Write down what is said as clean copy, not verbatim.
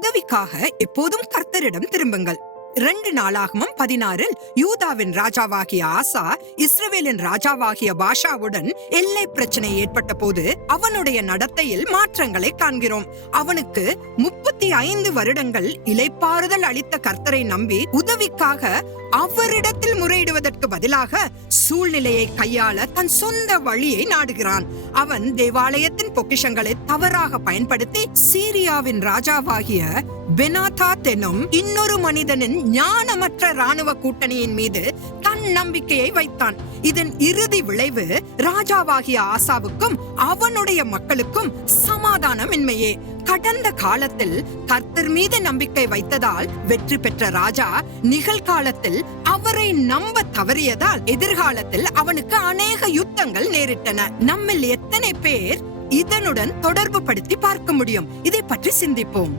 உதவிக்காக எப்போதும் கர்த்தரிடம் திரும்புங்கள். 2 நாளாகமம் 16 யூதாவின் ராஜாவாகிய ஆசா இஸ்ரவேலின் ராஜாவாகிய பாஷாவுடன் எல்லை பிரச்சனை ஏற்பட்ட போது அவனுடைய நடத்தையில் மாற்றங்களை காண்கிறோம். அவனுக்கு 35 வருடங்கள் இளைப்பாறுதல் அளித்த கர்த்தரை நம்பி உதவிக்காக அவரிடத்தில் முறையிடுவதற்கு பதிலாக சூழ்நிலையை கையாள தன் சொந்த வழியை நாடுகிறான். அவன் தேவாலயத்தின் பொக்கிஷங்களை தவறாக பயன்படுத்தி சீரியாவின் ராஜாவாகிய பெனாதாத் எனும் இன்னொரு மனிதனின் ஞானமற்ற ராணுவ கூட்டணியின் மீது தன் நம்பிக்கையை வைத்தான். இதன் இறுதி விளைவு ராஜாவாகிய ஆசாவுக்கும் அவனுடைய மக்களுக்கும் சமாதானமின்மையே. கடந்த காலத்தில் கர்த்தர் மீது நம்பிக்கை வைத்ததால் வெற்றி பெற்ற ராஜா நிகழ்காலத்தில் அவரை நம்ப தவறியதால் எதிர்காலத்தில் அவனுக்கு அநேக யுத்தங்கள் நேரிட்டன. நம்மில் எத்தனை பேர் இதனுடன் தொடர்பு படுத்தி பார்க்க முடியும்? இதை பற்றி சிந்திப்போம்.